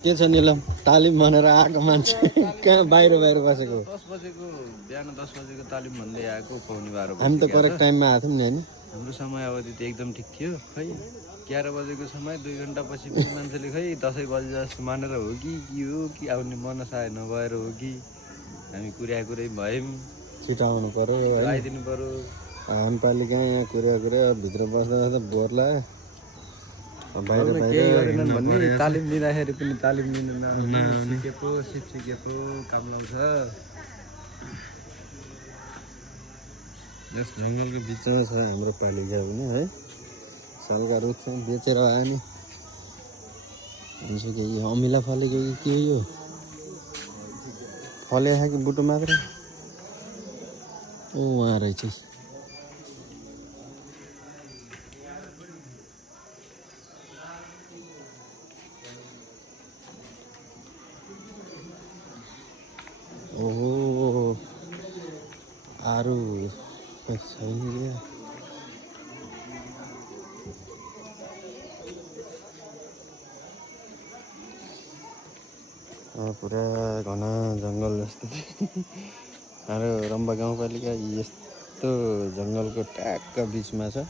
के छ निलम तालिम भनेर आएको मान्छे कहाँ बाहिर बसेको 10 बजेको बिहान 10 बजेको तालिम भन्दै आएको पाउने 12 बजे हामी त करेक्ट टाइममा आएको थियौँ नि होइन हाम्रो समय अवधि त एकदम ठिक थियो खै 11 बजेको समय 2 घन्टा पछि पनि मान्छेले खै 10 बजे जस्तो मानेर हो कि हो कि आउने मनसाय नभएर हो कि हामी कुरै भयौँ छिटो आउनु पर्यो आइदिनु पर्यो हामी पालि कहाँ यहाँ कुरा भित्र बस्दा बोर लाग्यो बाहिर केही गरेनन् भन्ने तालिम लिँदाखेरि पनि तालिम लिन सिकेको सिकेको काम लाउँछ यस जङ्गलको बिचमा छ हाम्रो पालिका पनि है सालका रुख छ बेचेर आयो नि हुन्छ कि अमिला फलेको कि के हो यो फले कि बुटो मात्र ओ उहाँ रहेछ ओहो आरु छैन पुरा घना जङ्गल जस्तो हाम्रो रम्बा गाउँपालिका यस्तो जङ्गलको ट्याक्क बिचमा छ